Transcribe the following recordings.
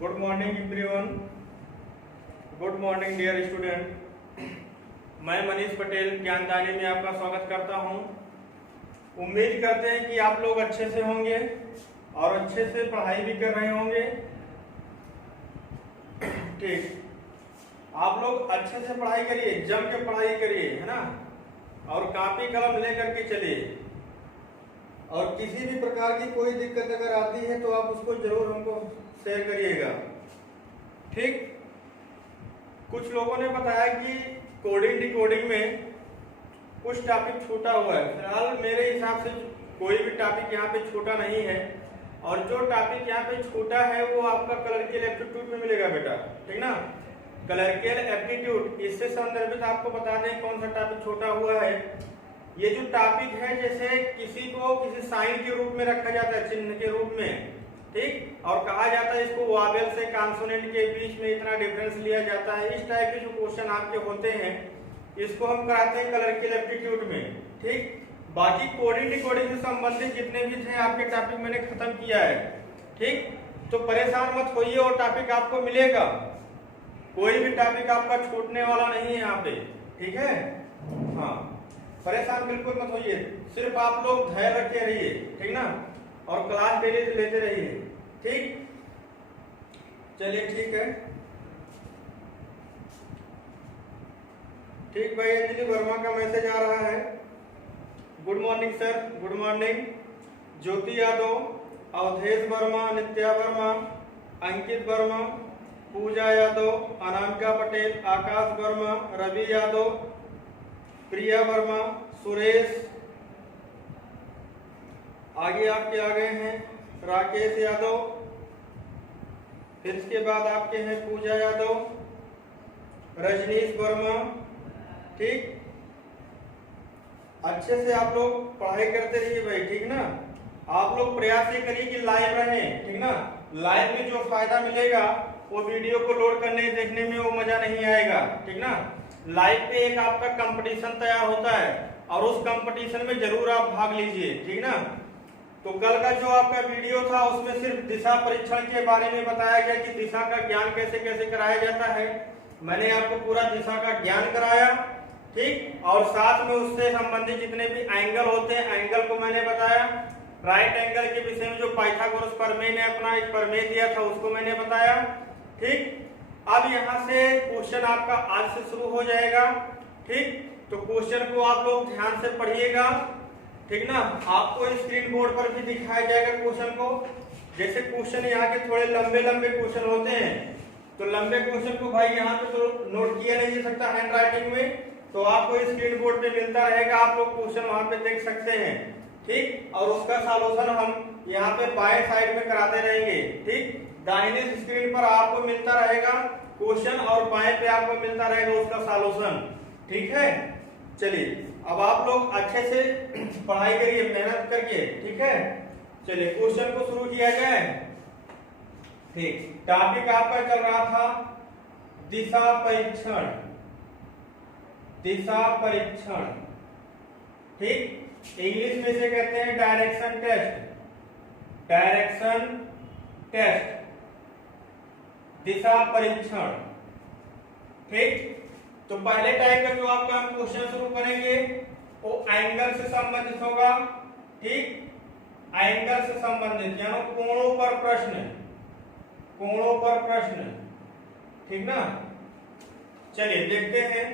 Good morning everyone. Good morning dear student. मैं मनीष पटेल ज्ञानदानी में आपका स्वागत करता हूं। उम्मीद करते हैं कि आप लोग अच्छे से होंगे और अच्छे से पढ़ाई भी कर रहे होंगे। ठीक, आप लोग अच्छे से पढ़ाई करिए, जम के पढ़ाई करिए, है ना। और कॉपी कलम लेकर के चलिए। और किसी भी प्रकार की कोई दिक्कत अगर आती है तो आप उसको जरूर हमको शेयर करिएगा। ठीक, कुछ लोगों ने बताया कि कोडिंग डिकोडिंग में कुछ टॉपिक छूटा हुआ है। फिलहाल मेरे हिसाब से कोई भी टॉपिक यहाँ पे छूटा नहीं है, और जो टॉपिक यहाँ पे छूटा है वो आपका क्लर्कियल एप्टीट्यूड में मिलेगा बेटा, ठीक ना। क्लर्कियल एप्टीट्यूड, इससे संदर्भित आपको बता दें कौन सा टॉपिक छूटा हुआ है। ये जो टॉपिक है, जैसे किसी को किसी साइन के रूप में रखा जाता है, चिन्ह के रूप में, ठीक, और कहा जाता है इसको वावेल से कॉन्सोनेंट के बीच में इतना डिफरेंस लिया जाता है। इस टाइप के जो क्वेश्चन आपके होते हैं इसको हम कराते हैं क्लर्कियल एप्टीट्यूड में। ठीक, बाकी कोडिंग डिकोडिंग से संबंधित जितने भी थे आपके टॉपिक मैंने खत्म किया है। ठीक, तो परेशान मत होइए, और टॉपिक आपको मिलेगा। कोई भी टॉपिक आपका छूटने वाला नहीं है यहाँ पे, ठीक है। हाँ, परेशान बिल्कुल मत होइए, सिर्फ आप लोग धैर्य रखे रहिए, ठीक ना, और क्लास डेली लेते रहिए। ठीक, चलिए ठीक है। ठीक भाई, अंजलि वर्मा का मैसेज आ रहा है। Good morning sir, good morning. Jyoti Yadav, Awadhesh Verma, Nitya Verma, Ankit Verma, Pooja Yadav, Anamika Patel, Akash Verma, Ravi Yadav, Priya Verma, Suresh, आगे आपके आ गए हैं राकेश यादव, फिर इसके बाद आपके हैं पूजा यादव, रजनीश वर्मा। ठीक, अच्छे से आप लोग पढ़ाई करते रहिए भाई, ठीक ना। आप लोग प्रयास ये करिए कि लाइव रहें, ठीक ना। लाइव में जो फायदा मिलेगा वो वीडियो को लोड करने देखने में वो मजा नहीं आएगा, ठीक ना। लाइव पे एक आपका कंपटीशन तैयार होता है और उस कंपटीशन में जरूर आप भाग लीजिए, ठीक ना। तो कल का जो आपका वीडियो था उसमें सिर्फ दिशा परीक्षण के बारे में बताया गया कि दिशा का ज्ञान कैसे कैसे कराया जाता है। मैंने आपको पूरा दिशा का ज्ञान कराया, ठीक, और साथ में उससे संबंधित जितने भी एंगल होते हैं एंगल को मैंने बताया। राइट एंगल के विषय में जो पाइथागोरस प्रमेय ने अपना एक प्रमेय दिया था उसको मैंने बताया। ठीक, अब यहाँ से क्वेश्चन आपका आज से शुरू हो जाएगा। ठीक, तो क्वेश्चन को आप लोग ध्यान से पढ़िएगा, ठीक ना। आपको स्क्रीन बोर्ड पर भी दिखाया जाएगा क्वेश्चन को। जैसे क्वेश्चन यहाँ के थोड़े लंबे लंबे क्वेश्चन होते हैं, तो लंबे क्वेश्चन को भाई यहाँ पे तो नोट किया नहीं जा सकता हैंड राइटिंग में, तो आपको स्क्रीन बोर्ड पे मिलता रहेगा, आप लोग क्वेश्चन वहां पे देख सकते हैं। ठीक, और उसका सॉल्यूशन हम यहाँ पे बाएं साइड में कराते रहेंगे। ठीक, दाहिने स्क्रीन पर आपको मिलता रहेगा क्वेश्चन और बाएं पे आपको मिलता रहेगा उसका सॉल्यूशन, ठीक है। चलिए, अब आप लोग अच्छे से पढ़ाई करिए, मेहनत करिए, ठीक है। चलिए क्वेश्चन को शुरू किया जाए। ठीक, टॉपिक आपका चल रहा था दिशा परीक्षण, दिशा परीक्षण। ठीक, इंग्लिश में से कहते हैं डायरेक्शन टेस्ट, डायरेक्शन टेस्ट, दिशा परीक्षण। ठीक, तो पहले टाइप का जो आपका हम क्वेश्चन शुरू करेंगे वो एंगल से संबंधित होगा। ठीक, एंगल से संबंधित यानी कोणों पर प्रश्न, कोणों पर प्रश्न, ठीक ना। चलिए देखते हैं।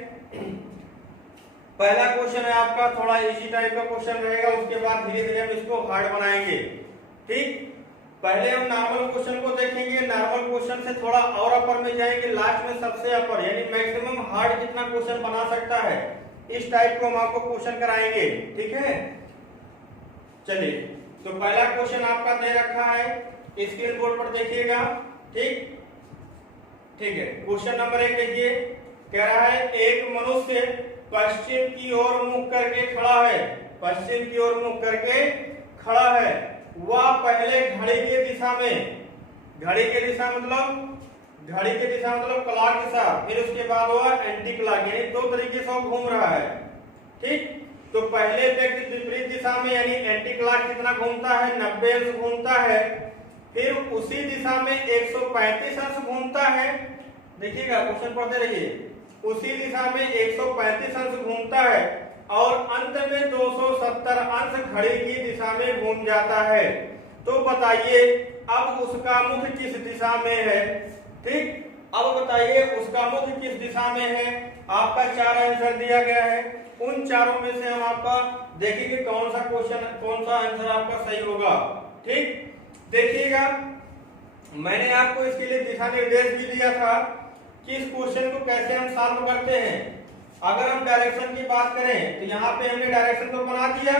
पहला क्वेश्चन है आपका, थोड़ा इजी टाइप का क्वेश्चन रहेगा, उसके बाद धीरे धीरे हम इसको हार्ड बनाएंगे। ठीक, पहले हम नॉर्मल क्वेश्चन को देखेंगे, नॉर्मल क्वेश्चन से थोड़ा और अपर में जाएंगे, लास्ट में सबसे अपर यानी मैक्सिमम हार्ड कितना क्वेश्चन बना सकता है इस टाइप को हम आपको क्वेश्चन कराएंगे, ठीक है। चलिए, तो पहला क्वेश्चन आपका दे रखा है, स्क्रीन बोर्ड पर देखिएगा। ठीक, ठीक है। क्वेश्चन नंबर 1 देखिए, कह रहा है एक मनुष्य पश्चिम की ओर मुख करके खड़ा है, पश्चिम की ओर मुख करके खड़ा है। वह पहले घड़ी के दिशा में, घड़ी के दिशा मतलब, घड़ी के दिशा मतलब क्लॉक दिशा, फिर उसके बाद वह एंटी क्लॉक यानी दो तरीके से घूम रहा है। ठीक, तो पहले व्यक्ति विपरीत दिशा में यानी एंटी क्लॉक कितना घूमता है, 90 अंश घूमता है। फिर उसी दिशा में 135 अंश घूमता है। देखिएगा क्वेश्चन पढ़ते रहिए। उसी दिशा में 135 अंश घूमता है और अंत में 270 अंश घड़ी की दिशा में घूम जाता है। तो बताइए अब उसका मुख किस दिशा में है। ठीक, अब बताइए उसका मुख किस दिशा में है। आपका 4 आंसर दिया गया है, उन चारों में से हम आपका देखेंगे कौन सा क्वेश्चन, कौन सा आंसर आपका सही होगा। ठीक, देखिएगा मैंने आपको इसके लिए दिशा निर्देश भी दिया था कि इस क्वेश्चन को कैसे हम सॉल्व करते हैं। अगर हम डायरेक्शन की बात करें तो यहाँ पे हमने डायरेक्शन तो बना दिया।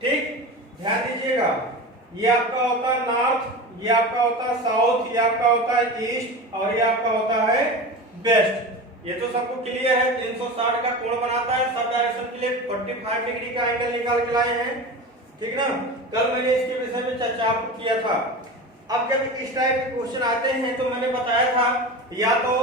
ठीक, ध्यान दीजिएगा, ये आपका होता है नॉर्थ, ये आपका होता है साउथ, ये आपका होता है ईस्ट और ये आपका होता है वेस्ट। ये तो सबको क्लियर है। 360 का कोण बनाता है, सब डायरेक्शन के लिए 45 डिग्री का एंगल निकाल के लाए हैं। ठीक ना, कल मैंने इसके विषय में चर्चा आपको किया था। अब जब इस टाइप के क्वेश्चन आते हैं तो मैंने बताया था या तो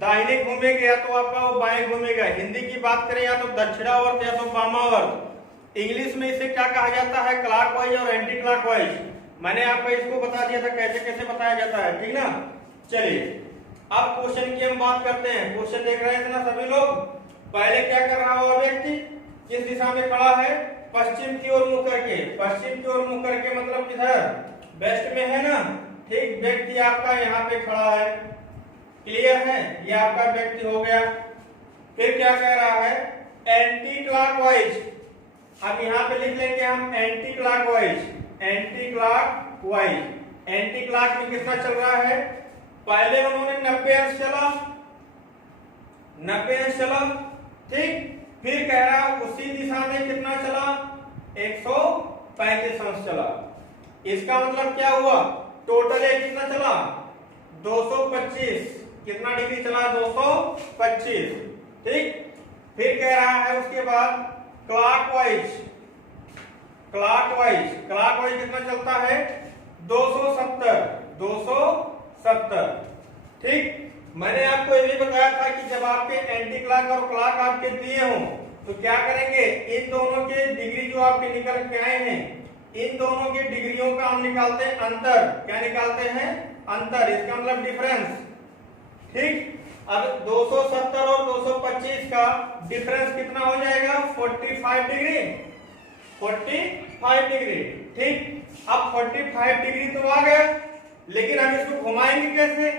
दाहिने घूमेगा या तो आपका वो बाएं घूमेगा। हिंदी की बात करें या तो दक्षिणावर्त या तो वामावर्त। इंग्लिश में इसे क्या कहा जाता है, क्लॉकवाइज और एंटी क्लॉकवाइज। मैंने आपको इसको बता दिया था कैसे कैसे बताया जाता है। ठीक ना, चलिए अब क्वेश्चन की हम बात करते हैं। क्वेश्चन देख रहे हैं ना सभी लोग। पहले क्या कर रहा हुआ व्यक्ति किस दिशा में खड़ा है, पश्चिम की ओर मुंह करके। पश्चिम की ओर मुंह करके मतलब किधर, वेस्ट में है ना। ठीक, व्यक्ति आपका यहाँ पे खड़ा है, क्लियर है, ये आपका व्यक्ति हो गया। फिर क्या कह रहा है, एंटी क्लॉकवाइज। अब यहाँ पे लिख लेंगे हम anti clockwise. Anti clockwise, anti clock में कितना चल रहा है, पहले उन्होंने 90 अंश चला, 90 अंश चला। ठीक, फिर कह रहा है उसी दिशा में कितना चला, 135 अंश चला। इसका मतलब क्या हुआ, टोटल ये कितना चला, 225। कितना डिग्री चला, 225। ठीक, फिर कह रहा है उसके बाद क्लॉकवाइज। क्लॉकवाइज, क्लॉकवाइज कितना चलता है, 270, 270। ठीक, मैंने आपको ये भी बताया था कि जब आपके एंटी क्लॉक और क्लॉक आपके दिए हों तो क्या करेंगे, इन दोनों के डिग्री जो आपके निकल के आए हैं, इन दोनों के डिग्रियों का हम निकालते हैं अंतर। क्या निकालते हैं, अंतर, इसका मतलब डिफरेंस। ठीक, अब 270 और 225 का डिफरेंस कितना हो जाएगा, 45 डिग्री, 45 डिग्री। ठीक, अब 45 डिग्री तो आ गया, लेकिन हम इसको घुमाएंगे कैसे।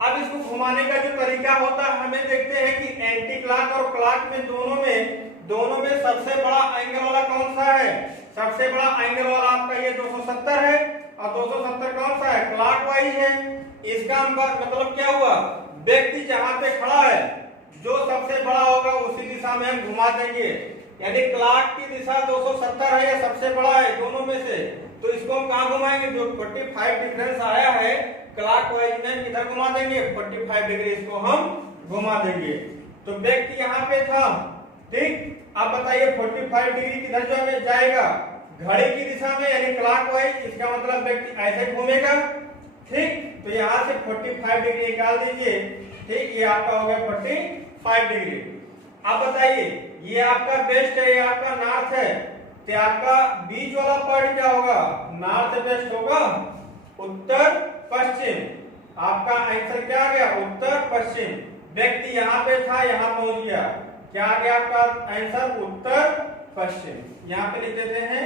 अब इसको घुमाने का जो तरीका होता है, हमें देखते हैं कि एंटी क्लॉक और क्लॉक में दोनों में सबसे बड़ा एंगल वाला कौन सा है, सबसे बड़ा एंगल वाला आपका ये 270 है और 270 कौन सा है, क्लॉकवाइज है। इसका मतलब क्या हुआ, व्यक्ति जहां पे खड़ा है जो सबसे बड़ा होगा उसी दिशा में हम घुमा देंगे। यानी क्लॉक की दिशा 270 है या सबसे बड़ा है दोनों में से, तो इसको हम कहां घुमाएंगे, जो 45 डिफरेंस आया है क्लॉकवाइज में किधर घुमा देंगे, 45 डिग्री इसको हम घुमा देंगे। तो व्यक्ति यहाँ पे था। ठीक, अब बताइए 45 डिग्री किधर जो जाएगा, घड़ी की दिशा में यानी क्लॉकवाइज। इसका मतलब व्यक्ति ऐसे घूमेगा। ठीक, तो यहाँ से 45 डिग्री निकाल दीजिए। ठीक, ये आपका हो गया 45 डिग्री। अब बताइए ये आपका वेस्ट है, ये आपका नॉर्थ है, तो आपका बीच वाला पार्ट क्या होगा, नॉर्थ वेस्ट होगा, उत्तर पश्चिम। आपका आंसर क्या आ गया, उत्तर पश्चिम। व्यक्ति यहाँ पे था, यहाँ पहुंच गया, क्या आ गया आपका आंसर, उत्तर पश्चिम। यहाँ पे लिख देते हैं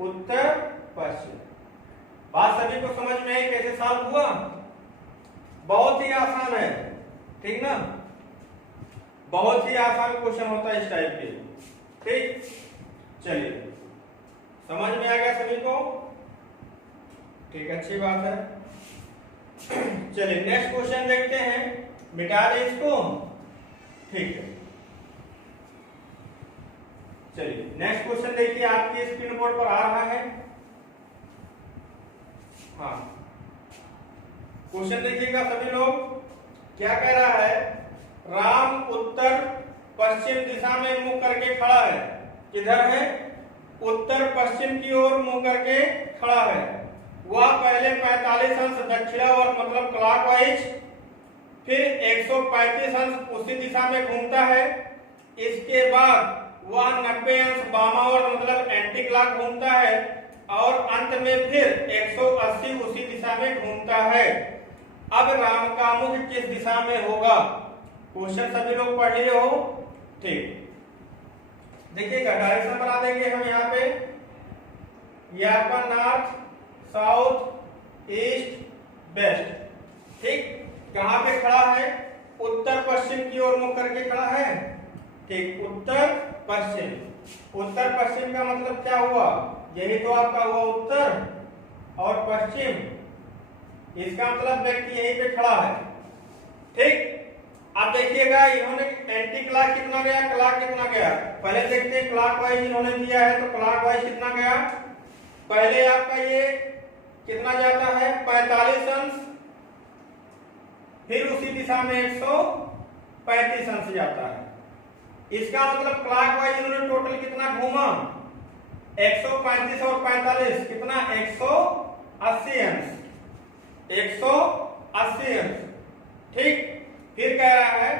उत्तर पश्चिम। बात सभी को समझ में है कैसे सॉल्व हुआ, बहुत ही आसान है। ठीक ना, बहुत ही आसान क्वेश्चन होता है इस टाइप के। ठीक, चलिए समझ में आ गया सभी को। ठीक, अच्छी बात है। चलिए नेक्स्ट क्वेश्चन देखते हैं, मिटा दे इसको। ठीक है, चलिए नेक्स्ट क्वेश्चन देखिए, आपके स्क्रीन बोर्ड पर आ रहा है। हाँ, क्वेश्चन देखिएगा सभी लोग। क्या कह रहा है, राम उत्तर पश्चिम दिशा में मुंह करके खड़ा है। किधर है, उत्तर पश्चिम की ओर मुंह करके खड़ा है। वह पहले 45 अंश दक्षिणावर्त मतलब क्लॉकवाइज, फिर 135 अंश उसी दिशा में घूमता है। इसके बाद वह 90 अंश वामावर्त मतलब एंटी क्लॉक घूमता है। और अंत में फिर 180 उसी दिशा में घूमता है। अब राम का मुख किस दिशा में होगा? क्वेश्चन सभी लोग पढ़ लिए हो? ठीक, देखिएगा डायरेक्शन बना देंगे हम यहाँ पे। ये आपका नॉर्थ, साउथ, ईस्ट, वेस्ट। ठीक, कहाँ पे खड़ा है? उत्तर पश्चिम की ओर मुख करके खड़ा है। ठीक, उत्तर पश्चिम। उत्तर पश्चिम का मतलब क्या हुआ? यही तो आपका हुआ उत्तर और पश्चिम। इसका मतलब व्यक्ति यहीं पे खड़ा है। ठीक, अब देखिएगा इन्होंने एंटी क्लॉक कितना गया, क्लॉक कितना गया। पहले देखते हैं क्लॉक वाइज इन्होंने दिया है तो क्लॉक वाइज कितना गया। पहले आपका ये कितना जाता है 45 अंश, फिर उसी दिशा में 135 अंश जाता है। इसका मतलब क्लॉक वाइज इन्होंने टोटल कितना घूमा 135 और 45 कितना 180 अंश, 180 अंश। ठीक, फिर कह रहा है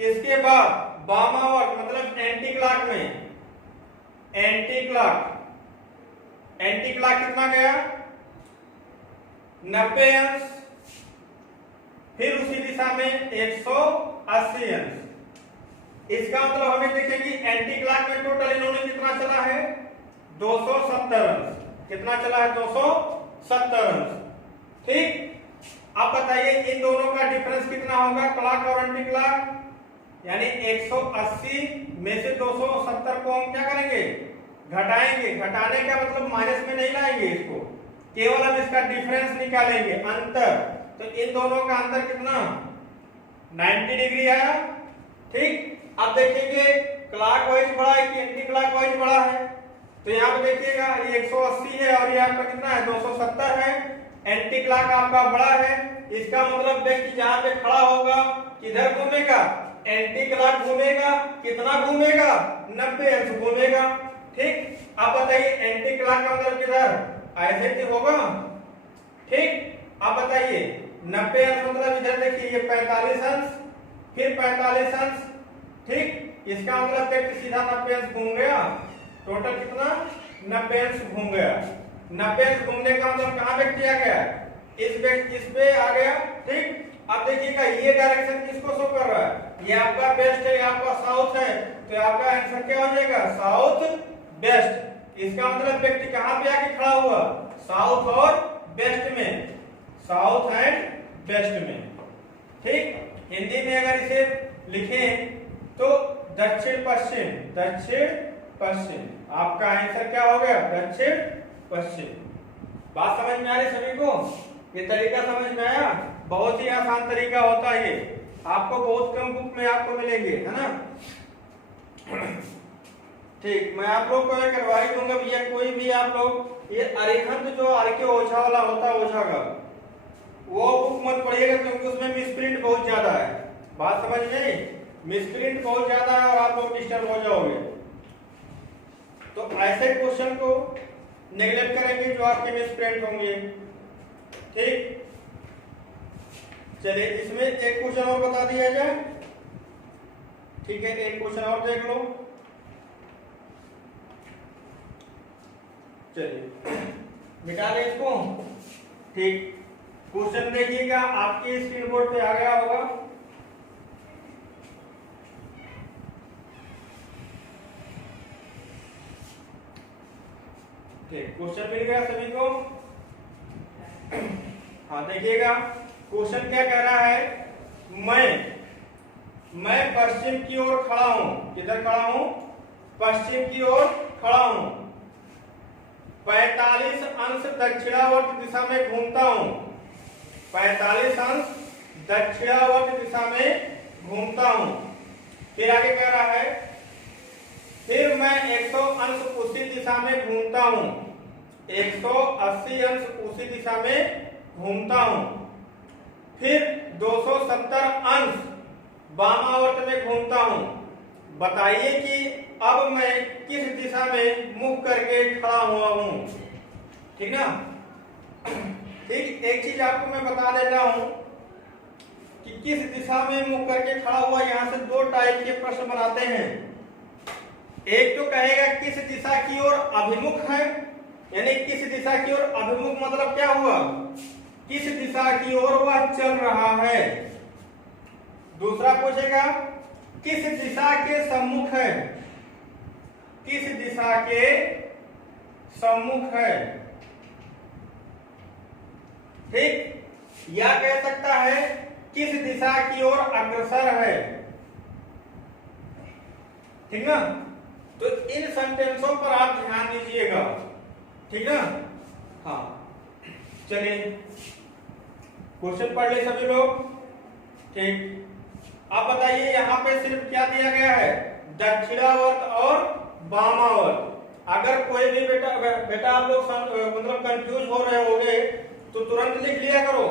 इसके बाद वामावर्त मतलब एंटी क्लॉक में एंटी क्लॉक कितना गया 90 अंश, फिर उसी दिशा में 180 अंश। इसका मतलब हमें देखेंगे एंटी क्लॉक में टोटल इन्होंने कितना चला है 270 अंश। कितना चला है 270 अंश। ठीक, अब बताइए इन दोनों का डिफरेंस कितना होगा क्लॉक और एंटी क्लॉक, यानी 180 में से 270 को हम क्या करेंगे घटाएंगे। घटाने का मतलब माइनस में नहीं लाएंगे इसको, केवल हम इसका डिफरेंस निकालेंगे अंतर। तो इन दोनों का अंतर कितना 90 डिग्री आया। ठीक, अब देखेंगे क्लॉक वाइज बड़ा है कि एंटी क्लॉक वाइज बड़ा है। तो यहाँ पे देखिएगा ये 180 है और ये आपका कितना है 270 है। एंटी क्लॉक आपका बड़ा है, इसका मतलब व्यक्ति जहां पे खड़ा होगा किधर घूमेगा एंटी क्लॉक घूमेगा। कितना घूमेगा 90 अंश घूमेगा। ठीक, अब बताइए एंटी क्लॉक का मतलब किधर ऐसे ही होगा। ठीक, अब बताइए 90 अंश मतलब इधर देखिए ये 45 अंश फिर 45 अंश। ठीक, इसका मतलब व्यक्ति सीधा 90 अंश घूम गया। टोटल कितना 90 अंश घूम गया। 90 अंश घूमने का मतलब कहां व्यक्ति आ गया इस पे आ गया। ठीक, अब देखिएगा ये डायरेक्शन किसको शो कर रहा है, ये आपका वेस्ट है, ये आपका साउथ है। तो आपका आंसर क्या हो जाएगा साउथ वेस्ट। इसका मतलब व्यक्ति कहां पे आके खड़ा हुआ साउथ और वेस्ट में, साउथ एंड वेस्ट में। ठीक, हिंदी में अगर इसे लिखें तो दक्षिण पश्चिम, दक्षिण पश्चिम। आपका आंसर क्या हो गया दक्षिण पश्चिम। बात समझ में आ रही सभी को? ये तरीका समझ में आया? बहुत ही आसान तरीका होता है ये, आपको बहुत कम बुक में आपको मिलेंगे, है ना। ठीक, मैं आप लोग को करवा ही दूंगा भैया। कोई भी आप लोग ये अरिहंत जो आर के ओझा वाला होता है ओझा का, वो बुक मत पढ़िएगा क्योंकि उसमें मिसप्रिंट बहुत ज्यादा है। बात समझ में आई? मिसप्रिंट बहुत ज्यादा है और आप लोग डिस्टर्ब हो जाओगे। तो ऐसे क्वेश्चन को नेगलेक्ट करेंगे जो आपके मिसप्रिंट होंगे। ठीक, चलिए इसमें एक क्वेश्चन और बता दिया जाए। ठीक है, एक क्वेश्चन और देख लो। चलिए मिटा दें इसको। ठीक, क्वेश्चन देखिएगा आपके स्क्रीन बोर्ड पे आ गया होगा। ठीक, क्वेश्चन मिल गया सभी को। हाँ देखिएगा क्वेश्चन क्या कह रहा है, मैं पश्चिम की ओर खड़ा हूं। किधर खड़ा हूं? पश्चिम की ओर खड़ा हूं। 45 अंश दक्षिणावर्त दिशा में घूमता हूं। 45 अंश दक्षिणावर्त दिशा में घूमता हूं। फिर आगे कह रहा है फिर मैं 100 अंश उसी दिशा में घूमता हूं। 180 अंश उसी दिशा में घूमता हूं। फिर 270 अंश वामावर्त में घूमता हूं। बताइए कि अब मैं किस दिशा में मुख करके खड़ा हुआ हूं। ठीक ना। ठीक, एक चीज आपको मैं बता देता हूं कि किस दिशा में मुख करके खड़ा हुआ, यहां से दो टाइप के प्रश्न बनाते हैं। एक तो कहेगा किस दिशा की ओर अभिमुख है, यानी किस दिशा की ओर अभिमुख मतलब क्या हुआ, किस दिशा की ओर वह चल रहा है। दूसरा पूछेगा किस दिशा के सम्मुख है, किस दिशा के सम्मुख है। ठीक, या कह सकता है किस दिशा की ओर अग्रसर है। ठीक ना, तो इन सेंटेंसों पर आप ध्यान दीजिएगा। ठीक ना, हाँ चलिए क्वेश्चन पढ़ ले सभी लोग। ठीक, अब बताइए यहाँ पे सिर्फ क्या दिया गया है, दक्षिणावर्त और वामावर्त। अगर कोई भी बेटा आप लोग मतलब कंफ्यूज हो रहे होंगे तो तुरंत लिख लिया करो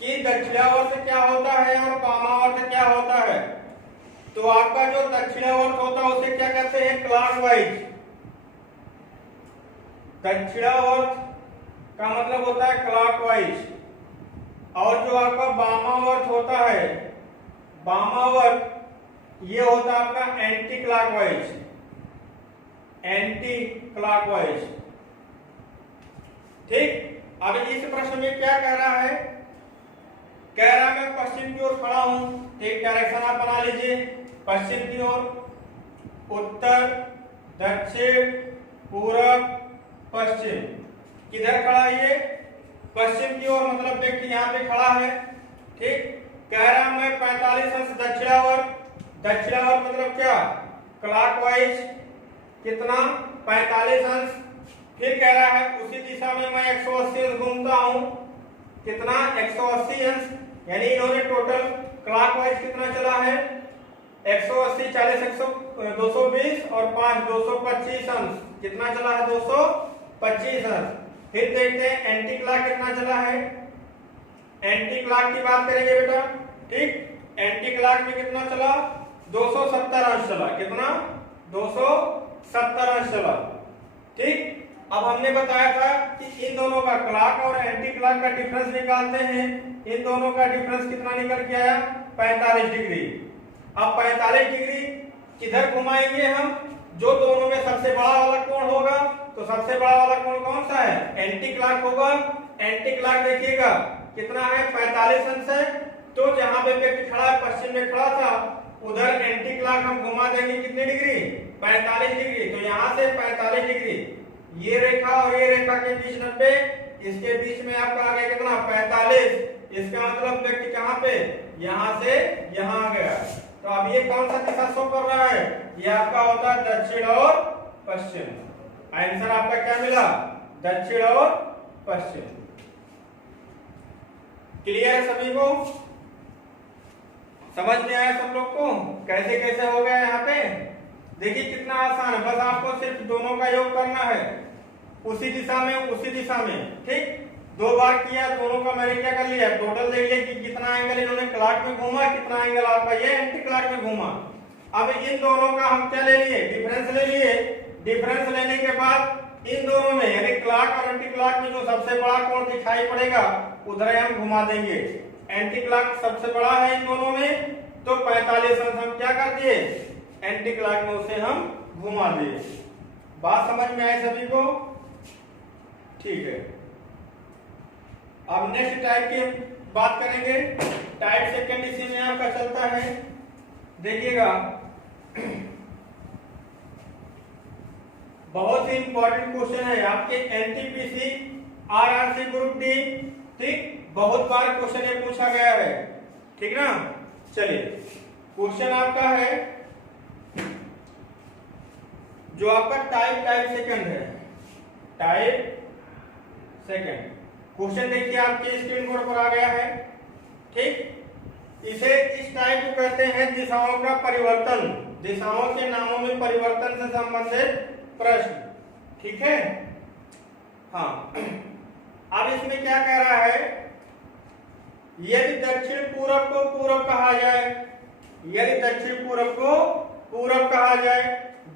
कि दक्षिणावर्त क्या होता है और वामावर्त क्या होता है। तो आपका जो दक्षिणावर्त होता है उसे क्या कहते हैं, क्लॉकवाइज। दक्षिणावर्त का मतलब होता है क्लॉकवाइज, और जो आपका वामावर्त होता है, वामावर्त ये होता है आपका एंटी क्लॉकवाइज, एंटी क्लॉकवाइज। ठीक, अब इस प्रश्न में क्या कह रहा है, कह रहा है मैं पश्चिम की ओर खड़ा हूं। ठीक, डायरेक्शन आप बना लीजिए, पश्चिम की ओर, उत्तर, दक्षिण, पूरब, पश्चिम। किधर खड़ा है ये, पश्चिम की ओर, मतलब व्यक्ति यहाँ पे खड़ा है। ठीक, कह रहा मैं 45 अंश दक्षिणावर्त, दक्षिणावर्त मतलब क्या, क्लॉकवाइज, कितना 45 अंश। फिर कह रहा है उसी दिशा में मैं 180 अंश घूमता हूं, कितना 180 अंश, यानी इन्होंने टोटल क्लॉकवाइज कितना चला है 180, 40, 220 और 5 225 अंश, कितना चला है 225 अंश। फिर देखते हैं एंटी क्लॉक कितना चला है, एंटी क्लॉक की बात करेंगे बेटा। ठीक, एंटी क्लॉक में कितना चला 270 अंश चला, कितना 270 अंश चला। ठीक, अब हमने बताया था कि इन दोनों का क्लॉक और एंटी क्लॉक का डिफरेंस निकालते हैं। इन दोनों का डिफरेंस कितना निकल के आया 45 डिग्री। अब 45 डिग्री किधर घुमाएंगे हम, जो दोनों में सबसे बड़ा वाला कोण होगा, तो सबसे बड़ा वाला कोण कौन सा है, एंटी क्लॉक होगा। एंटी क्लॉक देखिएगा कितना है 45 अंश है, तो जहां पे व्यक्ति खड़ा है पश्चिम में खड़ा था, उधर एंटी क्लॉक हम घुमा देंगे कितनी डिग्री 45 डिग्री। तो यहाँ से 45 डिग्री, ये रेखा और ये रेखा के बीच 90, इसके बीच में आपका आ गया कितना 45। इसका मतलब व्यक्ति कहाँ पे, यहाँ से यहाँ आ गया। तो अब ये कौन सा दिशा शो कर रहा है, ये आपका होता है दक्षिण और पश्चिम। आंसर आपका क्या मिला, दक्षिण और पश्चिम। क्लियर है सभी को, समझ में आया सब लोग को कैसे कैसे हो गया यहाँ पे। देखिए कितना आसान है, बस आपको सिर्फ दोनों का योग करना है, उसी दिशा में उसी दिशा में। ठीक, 2 बार किया, दोनों का मैंने क्या कर लिया, टोटल देख लिया कि कितना एंगल इन्होंने क्लॉक में घूमा, कितना एंगल आपका ये एंटी क्लॉक में घूमा। अब इन दोनों का हम क्या ले लिए, डिफरेंस ले लिए। डिफरेंस लेने के बाद इन दोनों में यानी क्लॉक और एंटी क्लॉक में जो सबसे बड़ा कोण दिखाई पड़ेगा उधर हम घुमा देंगे। एंटी क्लॉक सबसे बड़ा है इन दोनों में, तो 45 अंश हम क्या कर दिए, एंटी क्लॉक में उसे हम घुमा दिए। बात समझ में आई सभी को, ठीक है। अब नेक्स्ट टाइप की बात करेंगे। टाइप सेकंड इसी में आपका चलता है, देखिएगा बहुत ही इंपॉर्टेंट क्वेश्चन है आपके एनटीपीसी आरआरसी ग्रुप डी। ठीक, बहुत बार क्वेश्चन ये पूछा गया है, ठीक ना। चलिए क्वेश्चन आपका है जो आपका टाइप सेकंड है, टाइप सेकंड। क्वेश्चन देखिए आपके स्क्रीन बोर्ड पर आ गया है। ठीक, इसे इस टाइप को कहते हैं दिशाओं का परिवर्तन, दिशाओं के नामों में परिवर्तन से संबंधित प्रश्न। ठीक है, हाँ। अब इसमें क्या कह रहा है, यदि दक्षिण पूरब को पूरब कहा जाए, यदि दक्षिण पूरब को पूरब कहा जाए,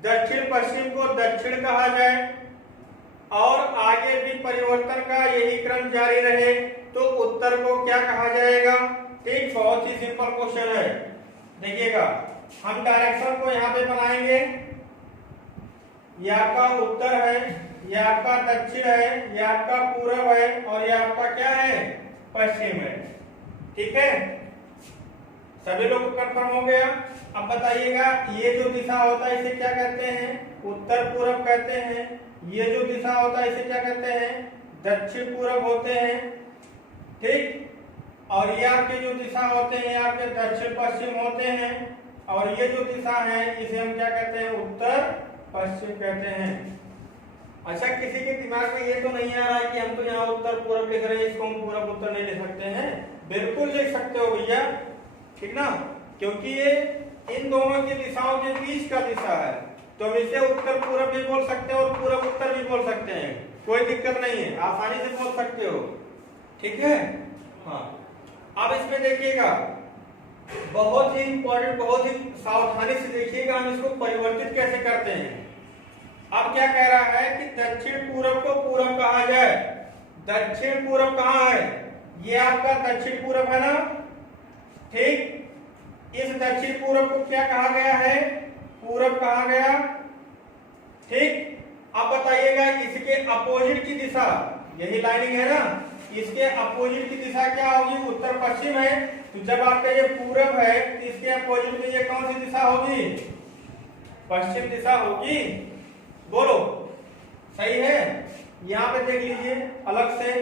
दक्षिण पश्चिम को दक्षिण कहा जाए और आगे भी परिवर्तन का यही क्रम जारी रहे तो उत्तर को क्या कहा जाएगा। ठीक, बहुत ही सिंपल क्वेश्चन है। देखिएगा हम डायरेक्शन को यहाँ पे बनाएंगे, यह आपका उत्तर है, ये आपका दक्षिण है, ये आपका पूरब है और ये आपका क्या है, पश्चिम है। ठीक है, सभी लोग को कंफर्म हो गया। अब बताइएगा ये जो दिशा होता है इसे क्या कहते हैं, उत्तर पूरब कहते हैं। ये जो दिशा होता है इसे क्या कहते हैं, दक्षिण पूरब होते हैं। ठीक, और ये आपके जो दिशा होते हैं आपके दक्षिण पश्चिम होते हैं, और ये जो दिशा है इसे हम क्या कहते हैं, उत्तर पश्चिम कहते हैं। अच्छा, किसी के दिमाग में ये तो नहीं आ रहा है कि हम तो यहाँ उत्तर पूरब लिख रहे हैं, इसको हम पूरब उत्तर नहीं लिख सकते हैं? बिल्कुल लिख सकते हो भैया, ठीक ना, क्योंकि ये इन दोनों की दिशाओं के बीच का दिशा है, तो हम इसे उत्तर पूरब भी बोल सकते हैं और पूरब उत्तर भी बोल सकते हैं, कोई दिक्कत नहीं है, आसानी से बोल सकते हो। ठीक है, हाँ। अब इसमें देखिएगा बहुत ही इंपॉर्टेंट, बहुत ही सावधानी से देखिएगा हम इसको परिवर्तित कैसे करते हैं। अब क्या कह रहा है कि दक्षिण पूरब को पूरब कहा जाए। दक्षिण पूरब कहाँ है, ये आपका दक्षिण पूरब है ना। ठीक, इस दक्षिण पूरब को क्या कहा गया है, पूरब कहा गया। ठीक, अब बताइएगा इसके अपोजिट की दिशा, यही लाइनिंग है ना, इसके अपोजिट की दिशा क्या होगी, उत्तर पश्चिम है। तो जब आपका ये पूरब है तो इसके अपोजिट में ये कौन सी दिशा होगी, पश्चिम दिशा होगी। बोलो, सही है? यहाँ पे देख लीजिए अलग से।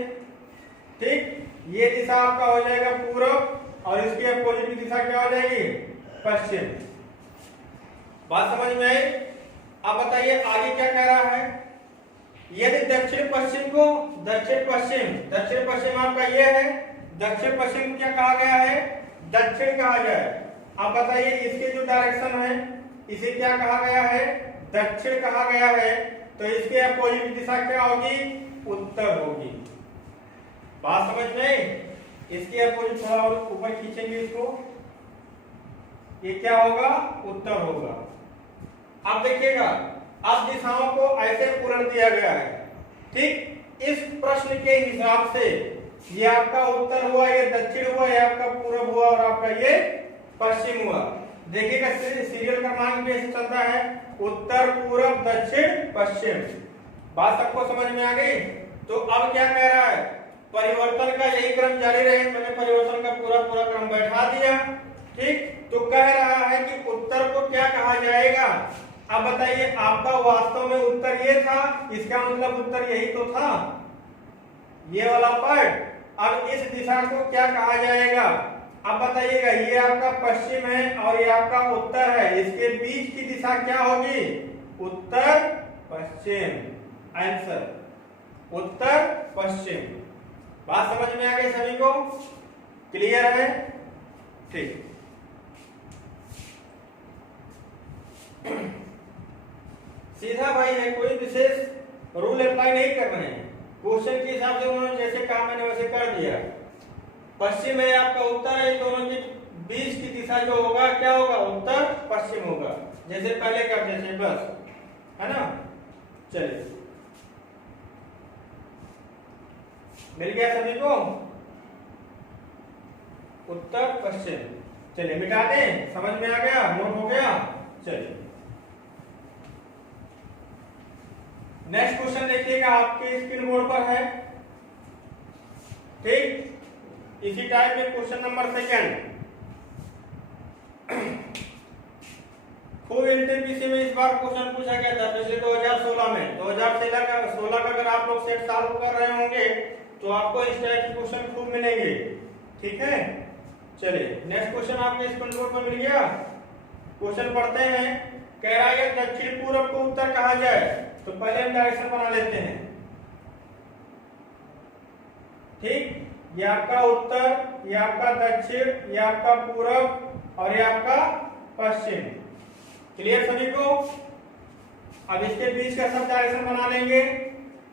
ठीक, ये दिशा आपका हो जाएगा पूरब और इसकी अपोजिट की दिशा क्या हो जाएगी, पश्चिम। बात समझ में आई? अब बताइए आगे क्या कह रहा है। यदि दक्षिण पश्चिम को, दक्षिण पश्चिम आपका ये है, दक्षिण पश्चिम क्या कहा गया है, दक्षिण कहा जाए। अब बताइए इसके जो डायरेक्शन है इसे क्या कहा गया है, दक्षिण कहा गया है, तो इसके अपोजिट दिशा क्या होगी, उत्तर होगी। बात समझ में? इसके अपोजिट थोड़ा और ऊपर खींचेंगे इसको, ये क्या होगा, उत्तर होगा। अब देखिएगा, अब दिशाओं को ऐसे पूर्ण दिया गया है। ठीक, इस प्रश्न के हिसाब से ये आपका उत्तर हुआ, ये दक्षिण हुआ, ये आपका पूरब हुआ और आपका ये पश्चिम हुआ। देखिएगा सीरियल क्रमांक में ऐसे चलता है, उत्तर पूरब दक्षिण पश्चिम। बात सबको समझ में आ गई? तो अब क्या कह रहा है, परिवर्तन का यही क्रम जारी रहे। मैंने परिवर्तन का पूरा क्रम बैठा दिया। ठीक, तो कह रहा है कि उत्तर को क्या कहा जाएगा। अब बताइए आपका वास्तव में उत्तर ये था, इसका मतलब उत्तर यही तो था, ये वाला पार्ट। अब इस दिशा को क्या कहा जाएगा। अब बताइएगा ये आपका पश्चिम है और ये आपका उत्तर है, इसके बीच की दिशा क्या होगी, उत्तर पश्चिम। आंसर उत्तर पश्चिम। बात समझ में आ गई सभी को? क्लियर है? ठीक, सीधा भाई है, कोई विशेष रूल अप्लाई नहीं कर रहे हैं। क्वेश्चन के हिसाब से उन्होंने जैसे कहा मैंने वैसे कर दिया। पश्चिम है आपका, उत्तर है, इन दोनों के बीच की दिशा जो होगा क्या होगा, उत्तर पश्चिम होगा, जैसे पहले करते थे, बस, है ना। चलिए, मिल गया सभी को, उत्तर पश्चिम। चलिए मिटा दें, समझ में आ गया, नोट हो गया। चलिए नेक्स्ट क्वेश्चन देखिएगा, आपके स्क्रीन बोर्ड पर है। ठीक, इसी टाइप में क्वेश्चन नंबर 2 खूब एनटीपीसी में इस बार क्वेश्चन पूछा गया था पिछले 2016 में। 2016 का अगर आप लोग सेट सॉल्व कर रहे होंगे तो आपको इस टाइप के क्वेश्चन खूब मिलेंगे। ठीक है, चलिए नेक्स्ट क्वेश्चन आपके स्क्रीन बोर्ड पर मिल गया। क्वेश्चन पढ़ते हैं। कह रहा है दक्षिण पूरब को उत्तर कहा जाए, तो पहले हम डायरेक्शन बना लेते हैं। ठीक, ये आपका उत्तर, ये आपका दक्षिण, ये आपका पूरब और ये आपका पश्चिम। क्लियर सभी को? अब इसके बीच का सब डायरेक्शन बना लेंगे।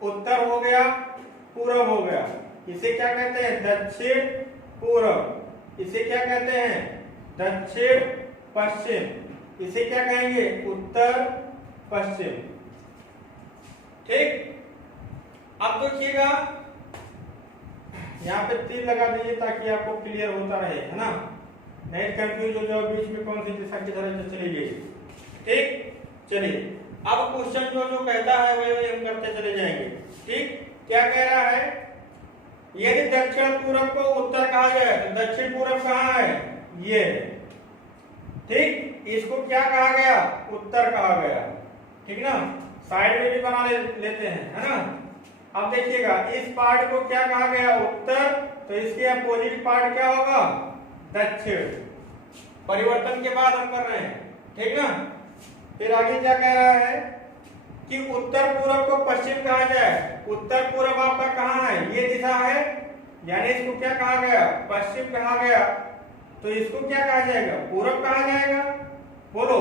उत्तर हो गया, पूरब हो गया, इसे क्या कहते हैं, दक्षिण पूरब। इसे क्या कहते हैं, दक्षिण पश्चिम। इसे क्या कहेंगे, उत्तर पश्चिम। ठीक, अब देखिएगा यहाँ पे तीर लगा दीजिए ताकि आपको क्लियर होता रहे, है ना, नहीं कंफ्यूज हो जाओ बीच में कौन सी दिशा की तरह चली गई। ठीक, चलिए अब क्वेश्चन जो जो कहता है वही हम करते चले जाएंगे। ठीक, क्या कह रहा है, यदि दक्षिण पूरब को उत्तर कहा जाए तो दक्षिण पूरब कहाँ है, ये। ठीक, इसको क्या कहा गया, उत्तर कहा गया। ठीक ना, साइड में भी बना लेते हैं, है ना। अब देखिएगा इस पार्ट को क्या कहा गया, उत्तर, तो इसके अपोजिट पार्ट क्या होगा, दक्षिण। परिवर्तन के बाद हम कर रहे हैं, ठीक ना। फिर आगे क्या कह रहा है कि उत्तर पूरब को पश्चिम कहा जाए। उत्तर पूरब आपका कहाँ है, ये दिशा है, यानी इसको क्या कहा गया, पश्चिम कहा गया। तो इसको क्या कहा जाएगा, पूरब कहा जाएगा। बोलो,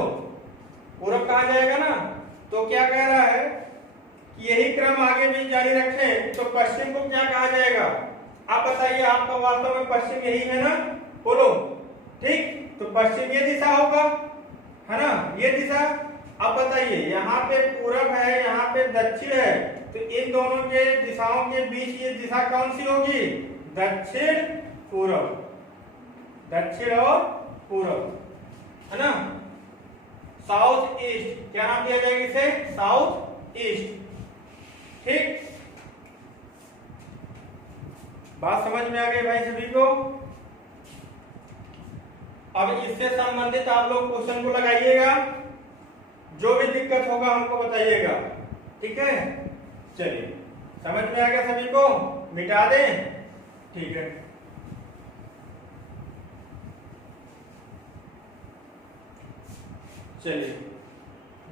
पूरब कहा जाएगा ना। तो क्या कह रहा है कि यही क्रम आगे भी जारी रखें तो पश्चिम को क्या कहा जाएगा। आप बताइए, आपका वास्तव में पश्चिम यही है ना, बोलो। ठीक, तो पश्चिम ये दिशा होगा, है ना, ये दिशा। अब बताइए, यहाँ पे पूरब है, यहाँ पे दक्षिण है, तो इन दोनों के दिशाओं के बीच ये दिशा कौन सी होगी, दक्षिण पूरब। दक्षिण और पूरब, है ना। साउथ ईस्ट, क्या नाम दिया जाएगा इसे, साउथ ईस्ट। ठीक, बात समझ में आ गई भाई सभी को। अब इससे संबंधित आप लोग क्वेश्चन को लगाइएगा, जो भी दिक्कत होगा हमको बताइएगा। ठीक है, चलिए, समझ में आ गया सभी को, मिटा दें। ठीक है, चलिए,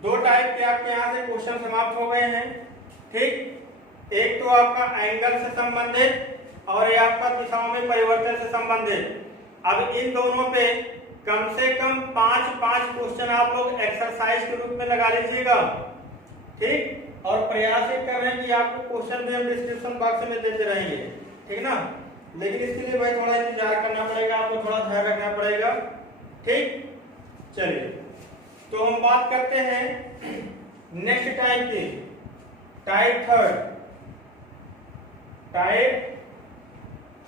दो टाइप के आपके यहां से क्वेश्चन समाप्त हो गए हैं। ठीक, एक तो आपका एंगल से संबंधित और ये आपका दिशाओं में परिवर्तन से संबंधित। अब इन दोनों पे कम से कम 5-5 क्वेश्चन आप लोग एक्सरसाइज के रूप में लगा लीजिएगा। ठीक, और प्रयास ये कर रहे हैं कि आपको क्वेश्चन भी हम डिस्क्रिप्शन बॉक्स में देते रहेंगे, ठीक ना। लेकिन इसके लिए भाई थोड़ा इंतजार करना पड़ेगा, आपको थोड़ा ध्यान रखना पड़ेगा। ठीक, चलिए, तो हम बात करते हैं नेक्स्ट टाइप की, type third. Type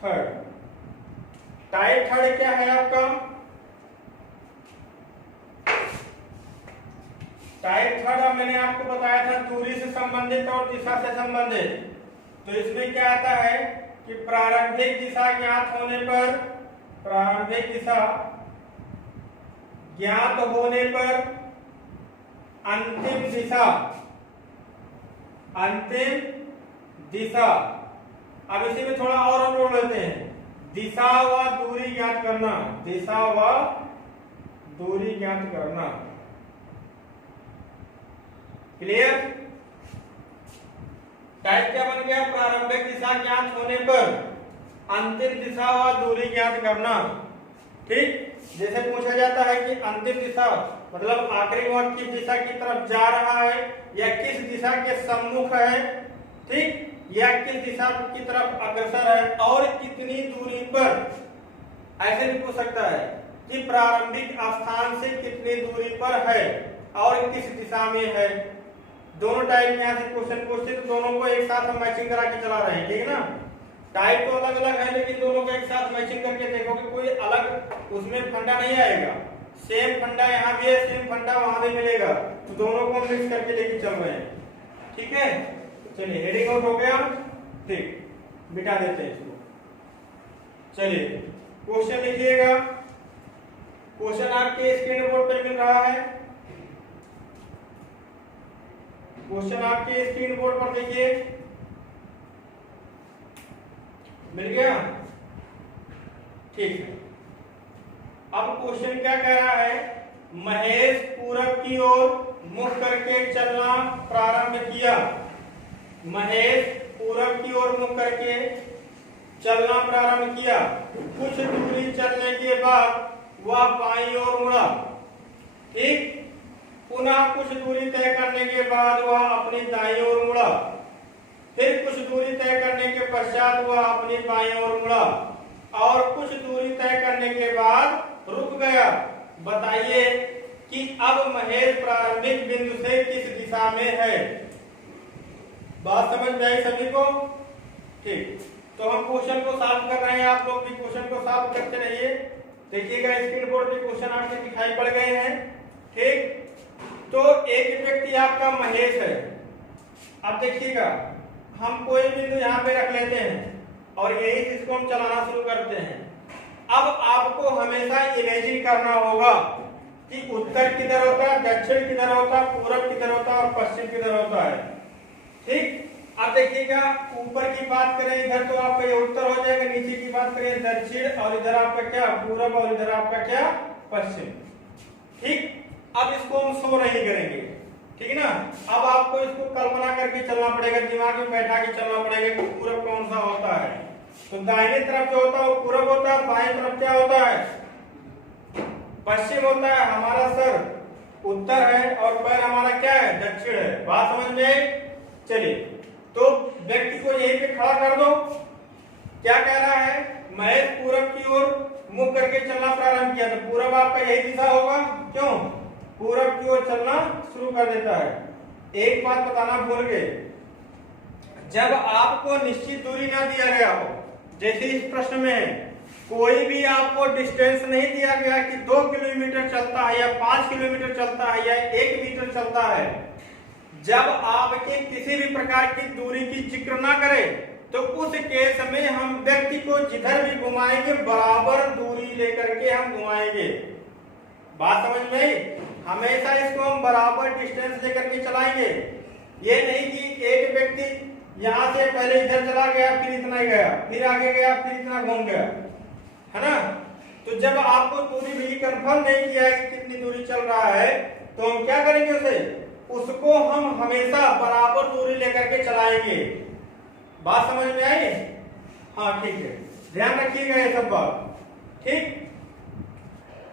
third, type third क्या है आपका, टाइप थर्ड अब मैंने आपको बताया था दूरी से संबंधित और दिशा से संबंधित। तो इसमें क्या आता है कि प्रारंभिक दिशा ज्ञात होने पर, प्रारंभिक दिशा ज्ञात होने पर अंतिम दिशा, अंतिम दिशा। अब इसी में थोड़ा और हम जोड़ लेते हैं, दिशा व दूरी ज्ञात करना, दिशा व दूरी ज्ञात करना। क्लियर। टाइप क्या बन गया, प्रारंभिक दिशा ज्ञात होने पर अंतिम दिशा व दूरी ज्ञात करना। ठीक, जैसे पूछा जाता है कि अंतिम दिशा मतलब आखिरी वक्त किस दिशा की तरफ जा रहा है, या किस दिशा के सम्मुख है, ठीक, या किस दिशा की तरफ अग्रसर है और कितनी दूरी पर। ऐसे भी पूछ सकता है कि प्रारंभिक स्थान से कितनी दूरी पर है और किस दिशा में है। दोनों टाइप में यहाँ से क्वेश्चन पूछते तो दोनों को एक साथ हम मैचिंग करा के चला रहे हैं, ठीक है ना। टाइप तो अलग अलग है, लेकिन दोनों को एक साथ मैचिंग करके देखोगे कोई अलग उसमें फंडा नहीं आएगा। सेम फंडा यहाँ भी है, सेम फंडा वहां भी मिलेगा, तो दोनों को मिक्स करके लेके चल रहे हैं। ठीक है, चलिए, हेडिंग आउट हो गया। ठीक, मिटा देते हैं इसको। चलिए, क्वेश्चन लिखिएगा। क्वेश्चन आपके स्क्रीन बोर्ड पर मिल रहा है, क्वेश्चन आपके स्क्रीन बोर्ड पर देखिए, मिल गया। ठीक है, अब क्वेश्चन क्या कह रहा है, महेश पूरब की ओर मुख करके चलना प्रारंभ किया। महेश पूरब की ओर मुख करके चलना प्रारंभ किया। कुछ दूरी चलने के बाद वह बाईं ओर मुड़ा। ठीक, पुनः कुछ दूरी तय करने के बाद वह अपनी दाईं ओर मुड़ा। फिर कुछ दूरी तय करने के पश्चात वह अपनी बाईं ओर मुड़ा और कुछ दूरी तय करने के बाद रुक गया। बताइए कि अब महेश प्रारंभिक बिंदु से किस दिशा में है। बात समझ में आई सभी को। ठीक, तो हम क्वेश्चन को सॉल्व कर रहे हैं, आप लोग भी क्वेश्चन को सॉल्व करते रहिए। देखिएगा स्क्रीन बोर्ड पे क्वेश्चन आपके दिखाई पड़ गए हैं। ठीक, तो एक व्यक्ति आपका महेश है। अब देखिएगा, हम कोई बिंदु यहाँ पे रख लेते हैं और यही से इसको हम चलाना शुरू करते हैं। अब आपको हमेशा इमेजिन करना होगा कि उत्तर किधर होता है, दक्षिण किधर होता है, पूरब किधर होता है और पश्चिम किधर होता है। ठीक, अब देखिएगा, ऊपर की बात करें इधर तो आपका ये उत्तर हो जाएगा, नीचे की बात करें दक्षिण और इधर आपका क्या पूरब और इधर आपका क्या पश्चिम। ठीक, अब इसको हम शो नहीं करेंगे, ठीक है ना। अब आपको इसको कल्पना करके चलना पड़ेगा, दिमाग में बैठा के चलना पड़ेगा कि पूरब कौन सा होता है। तो दाहिने तरफ जो होता है वो पूरब होता है, बाएं तरफ क्या होता है, पश्चिम होता है। हमारा सर उत्तर है और पैर हमारा क्या है, दक्षिण है। बात समझ में आई? चलिए, तो व्यक्ति को यहीं पे खड़ा कर दो। क्या कह रहा है, महेश पूरब की ओर मुख करके चलना प्रारंभ किया, तो पूरब आपका यही दिशा होगा। क्यों, पूरब की ओर चलना शुरू कर देता है। एक बात बताना भूल गए, जब आपको निश्चित दूरी ना दिया गया हो, जैसे इस प्रश्न में है, कोई भी आपको डिस्टेंस नहीं दिया गया कि 2 किलोमीटर चलता है या 5 किलोमीटर चलता है या 1 मीटर चलता है, जब आपके किसी भी प्रकार की दूरी की जिक्र ना करे तो उस केस में हम व्यक्ति को जिधर भी घुमाएंगे बराबर दूरी लेकर के हम घुमाएंगे। बात समझ में आई? हमेशा इसको हम बराबर डिस्टेंस लेकर के चलाएंगे। ये नहीं कि एक व्यक्ति यहाँ से पहले इधर चला गया, फिर इतना ही गया, फिर आगे गया, फिर इतना घूम गया, है ना। तो जब आपको दूरी भी कंफर्म नहीं किया है कि कितनी दूरी चल रहा है, तो हम क्या करेंगे, उसको हम हमेशा बराबर दूरी लेकर के चलाएंगे। बात समझ में आई? हाँ ठीक है, ध्यान रखिएगा ये सब बात। ठीक,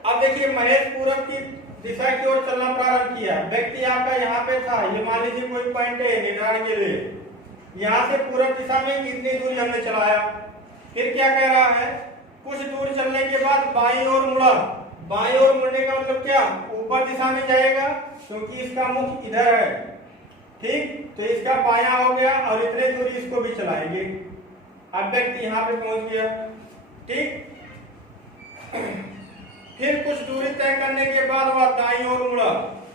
अब देखिए, महेश पूरब की दिशा की ओर चलना प्रारंभ किया। व्यक्ति आपका यहाँ पे था, ये मान लीजिए कोई पॉइंट है निर्धारण के लिए। यहाँ से पूरब दिशा में कितनी दूरी हमने चलाया, फिर क्या कह रहा है, कुछ दूर चलने के बाद बाईं ओर मुड़ा। बाईं ओर मुड़ने का मतलब क्या, ऊपर दिशा में जाएगा, क्योंकि इसका मुख इधर है। ठीक, तो इसका बायां हो गया और इतने दूरी इसको भी चलाएंगे। अब व्यक्ति यहाँ पे पहुंच गया। ठीक, फिर कुछ दूरी तय करने के बाद वह दाईं ओर मुड़ा,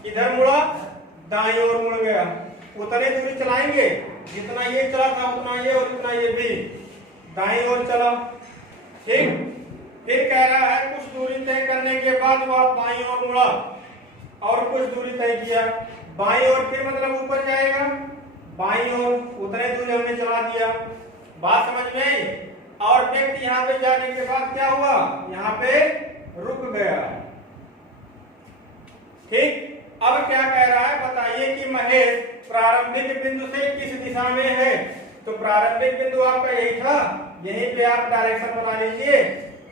इधर मुड़ा, दाईं ओर मुड़ गया। उतने दूरी चलाएंगे जितना ये चला था, उतना ये और उतना ये भी दाईं ओर चला। ठीक, फिर कह रहा है कुछ दूरी तय करने के बाद वह बाईं ओर मुड़ा और कुछ दूरी तय किया। बाईं ओर फिर मतलब ऊपर जाएगा, बाईं ओर उतने दूरी हमने चला दिया। बात समझ में आई? और व्यक्ति यहाँ पे जाने के बाद क्या हुआ, यहाँ पे रुक गया। ठीक, अब क्या कह रहा है, बताइए कि महेश प्रारंभिक बिंदु से किस दिशा में है। तो प्रारंभिक बिंदु आपका यही था, यहीं पे आप डायरेक्शन बना लीजिए।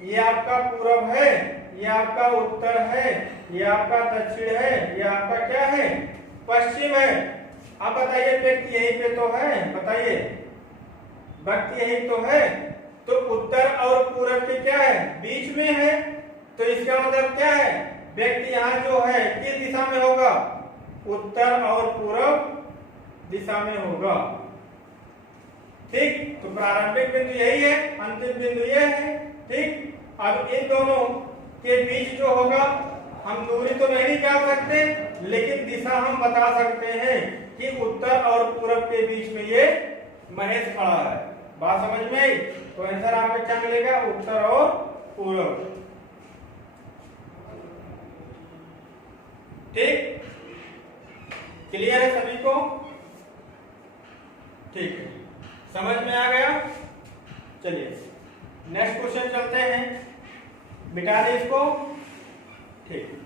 ये आपका पूरब है, ये आपका उत्तर है, ये आपका दक्षिण है, ये आपका क्या है, पश्चिम है। अब बताइए, व्यक्ति यहीं पे तो है, बताइए, व्यक्ति यही तो है, तो उत्तर और पूरब के क्या है, बीच में है। तो इसका मतलब क्या है, व्यक्ति यहाँ जो है किस दिशा में होगा, उत्तर और पूरब दिशा में होगा। ठीक, तो प्रारंभिक बिंदु यही है, अंतिम बिंदु यह है। ठीक, अब इन दोनों के बीच जो होगा, हम दूरी तो नहीं निकाल सकते, लेकिन दिशा हम बता सकते हैं कि उत्तर और पूरब के बीच में ये महेश खड़ा है। बात समझ में आई? तो आंसर आपका क्या मिलेगा, उत्तर और पूरब। ठीक, क्लियर है सभी को? ठीक है, समझ में आ गया? चलिए नेक्स्ट क्वेश्चन चलते हैं, मिटा दें इसको। ठीक,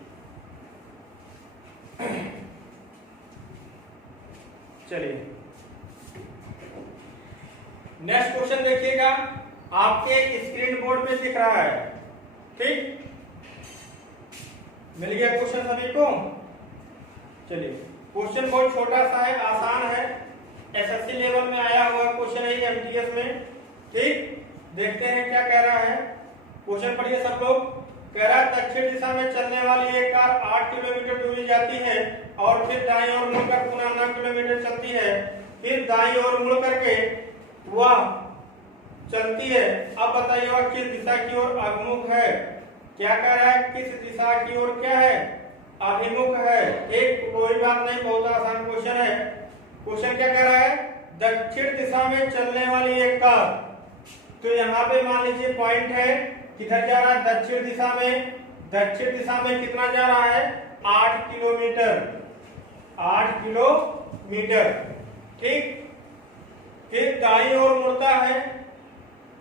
चलिए नेक्स्ट क्वेश्चन देखिएगा, आपके स्क्रीन बोर्ड पे दिख रहा है। ठीक, मिल गया क्वेश्चन सभी को? चलिए, क्वेश्चन बहुत छोटा सा है, आसान है, एसएससी लेवल में आया हुआ क्वेश्चन है एमटीएस में। ठीक, देखते हैं क्या कह रहा है। क्वेश्चन पढ़िए सब लोग। कह रहा है, दक्षिण दिशा में चलने वाली एक कार 8 किलोमीटर दूरी जाती है और फिर दाईं ओर मुड़कर पुनः 9 किलोमीटर चलती है, फिर दाईं ओर मुड़ करके वह चलती है। अब बताइए वह किस दिशा की ओर अभिमुख है। क्या कह रहा है, किस दिशा की ओर क्या है, अभिमुख है। एक कोई बात नहीं, बहुत आसान क्वेश्चन है। क्वेश्चन क्या कह रहा है? दक्षिण दिशा में चलने वाली एक कार। तो यहाँ पे मान लीजिए पॉइंट है, किधर जा रहा है? दक्षिण दिशा में। दक्षिण दिशा में कितना जा रहा है? 8 किलोमीटर। 8 किलोमीटर, ठीक। फिर दाईं ओर मुड़ता है,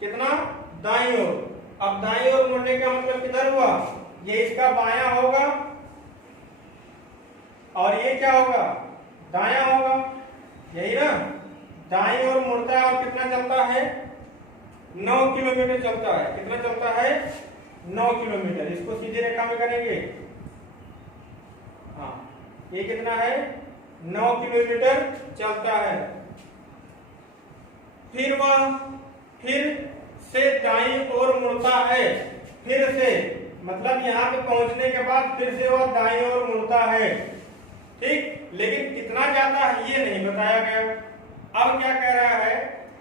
कितना? दाईं ओर। अब दाईं ओर मुड़ने का मतलब किधर हुआ? ये इसका बायां होगा और ये क्या होगा? दायां होगा, यही ना। दाईं ओर मुड़ता है और कितना चलता है? 9 किलोमीटर चलता है। कितना चलता है? 9 किलोमीटर। इसको सीधी रेखा में करेंगे। हाँ, ये कितना है? 9 किलोमीटर चलता है। फिर से दाईं ओर मुड़ता है। फिर से मतलब यहाँ पे पहुंचने के बाद फिर से वह दाईं ओर मुड़ता है, ठीक। लेकिन कितना जाता है ये नहीं बताया गया। अब क्या कह रहा है?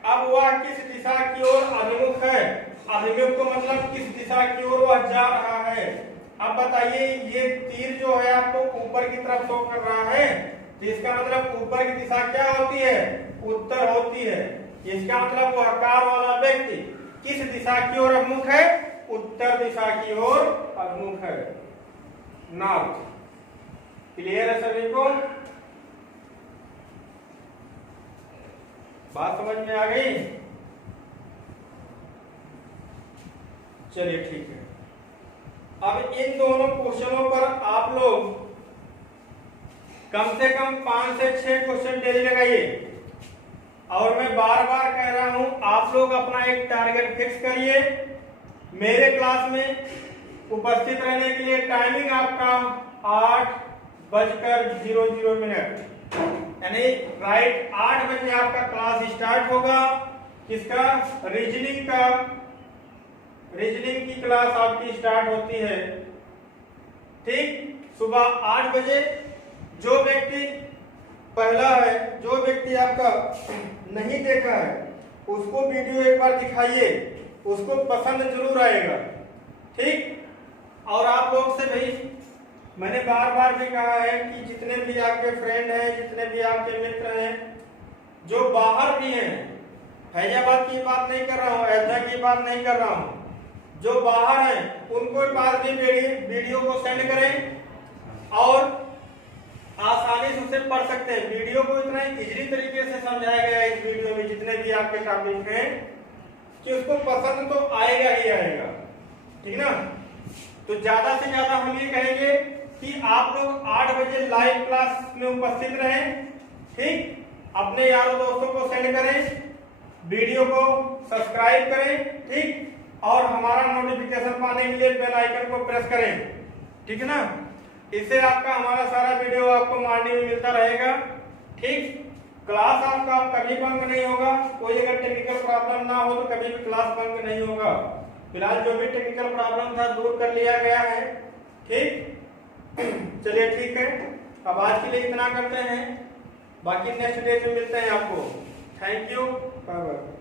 अब वह किस दिशा की ओर अभिमुख है? अभिमुख को मतलब किस दिशा की ओर वह जा रहा है। अब बताइए, ये तीर जो है आपको ऊपर की तरफ शो कर रहा है, तो इसका मतलब ऊपर की दिशा क्या होती है? उत्तर होती है। इसका मतलब वह कार वाला व्यक्ति किस दिशा की ओर अभिमुख है? उत्तर दिशा की ओर अभिमुख है, नॉर्थ। क्लियर है सभी को? बात समझ में आ गई? चलिए ठीक है। अब इन दोनों क्वेश्चनों पर आप लोग कम से कम 5 से 6 क्वेश्चन डेली लगाइए। और मैं बार बार कह रहा हूं, आप लोग अपना एक टारगेट फिक्स करिए। मेरे क्लास में उपस्थित रहने के लिए टाइमिंग आपका 8:00 यानी राइट 8 बजे आपका क्लास स्टार्ट होगा। किसका? रीजनिंग का। रीजनिंग की क्लास आपकी स्टार्ट होती है, ठीक। सुबह 8 बजे। जो व्यक्ति पहला है, जो व्यक्ति आपका नहीं देखा है, उसको वीडियो एक बार दिखाइए, उसको पसंद जरूर आएगा, ठीक। और आप लोग से भाई मैंने बार बार भी कहा है कि जितने भी आपके फ्रेंड हैं, जितने भी आपके मित्र हैं, जो बाहर भी हैं, फैजाबाद की बात नहीं कर रहा हूँ, अयोध्या की बात नहीं कर रहा हूँ, जो बाहर हैं उनको पास भी वीडियो को सेंड करें और आसानी से उसे पढ़ सकते हैं। वीडियो को इतना इजीली तरीके से समझाया गया है इस वीडियो में, जितने भी आपके टॉपिक हैं, कि उसको पसंद तो आएगा ही आएगा, ठीक ना। तो ज्यादा से ज्यादा हम ये कहेंगे कि आप लोग 8 बजे लाइव क्लास में उपस्थित रहें, ठीक। अपने यारों दोस्तों को सेंड करें, वीडियो को सब्सक्राइब करें, ठीक। और हमारा नोटिफिकेशन पाने के लिए बेल आइकन को प्रेस करें, ठीक है ना। इससे आपका हमारा सारा वीडियो आपको मॉर्निंग में मिलता रहेगा, ठीक। क्लास आपका कभी बंक नहीं होगा। कोई अगर टेक्निकल प्रॉब्लम ना हो तो कभी भी क्लास बंक नहीं होगा। फिलहाल जो भी टेक्निकल प्रॉब्लम था दूर कर लिया गया है, ठीक। चलिए ठीक है, अब आज के लिए इतना करते हैं, बाकी नेक्स्ट डे में मिलते हैं आपको। Thank you, bye bye.